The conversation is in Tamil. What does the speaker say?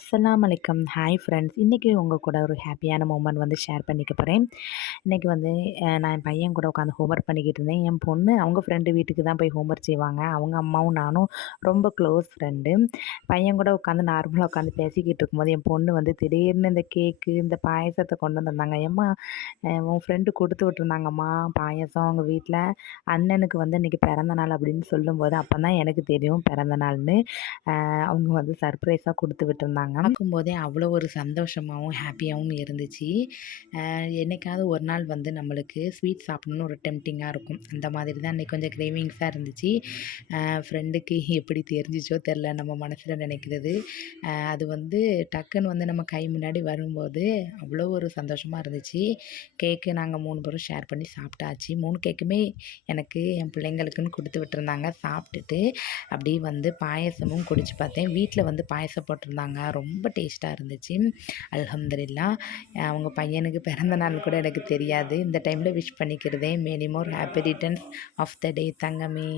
அஸ்ஸலாமு அலைக்கும். Hi friends. இன்றைக்கி உங்கள் கூட ஒரு ஹாப்பியான மூமெண்ட் வந்து ஷேர் பண்ணிக்க போகிறேன். இன்றைக்கி வந்து நான் என் பையன் கூட உட்காந்து ஹோம்ஒர்க் பண்ணிக்கிட்டு இருந்தேன். என் பொண்ணு அவங்க ஃப்ரெண்டு வீட்டுக்கு தான் போய் ஹோம்ஒர்க் செய்வாங்க. அவங்க அம்மாவும் நானும் ரொம்ப க்ளோஸ் ஃப்ரெண்டு. பையன் கூட உட்காந்து நார்மலாக உட்காந்து பேசிக்கிட்டு இருக்கும்போது என் பொண்ணு வந்து திடீர்னு இந்த கேக்கு, இந்த பாயசத்தை கொண்டு வந்திருந்தாங்க. "ஏம்மா உன் ஃப்ரெண்டு கொடுத்து விட்டுருந்தாங்கம்மா பாயாசம் அவங்க வீட்டில். அண்ணனுக்கு வந்து இன்றைக்கி பிறந்த நாள்" அப்படின்னு சொல்லும்போது அப்போ தான் எனக்கு தெரியும் பிறந்த நாள்னு. அவங்க வந்து சர்ப்ரைஸாக கொடுத்து விட்டுருந்தாங்க. பார்க்கும்போதே அவ்வளோ ஒரு சந்தோஷமாகவும் ஹாப்பியாகவும் இருந்துச்சு. என்னைக்காவது ஒரு நாள் வந்து நம்மளுக்கு ஸ்வீட் சாப்பிடணுன்னு ஒரு டெம்ப்டிங்காக இருக்கும். அந்த மாதிரி தான் இன்றைக்கி கொஞ்சம் கிரேவிங்ஸாக இருந்துச்சு. ஃப்ரெண்டுக்கு எப்படி தெரிஞ்சிச்சோ தெரில நம்ம மனசில் நினைக்கிறது. அது வந்து டக்குன்னு வந்து நம்ம கை முன்னாடி வரும்போது அவ்வளோ ஒரு சந்தோஷமாக இருந்துச்சு. கேக்கு நாங்கள் 3 பேரும் ஷேர் பண்ணி சாப்பிட்டாச்சு. 3 கேக்குமே எனக்கு என் பிள்ளைங்களுக்குன்னு கொடுத்து விட்டுருந்தாங்க. சாப்பிட்டுட்டு அப்படியே வந்து பாயசமும் குடிச்சு பார்த்தேன். வீட்டில் வந்து பாயசம் போட்டிருந்தாங்க. ரொம்ப டேஸ்ட்டாக இருந்துச்சு. அல்ஹம்துலில்லாஹ். அவங்க பையனுக்கு பிறந்த நாள் கூட எனக்கு தெரியாது. இந்த டைமில் விஷ் பண்ணிக்கிறதே. Many more happy returns of the day தங்கமே.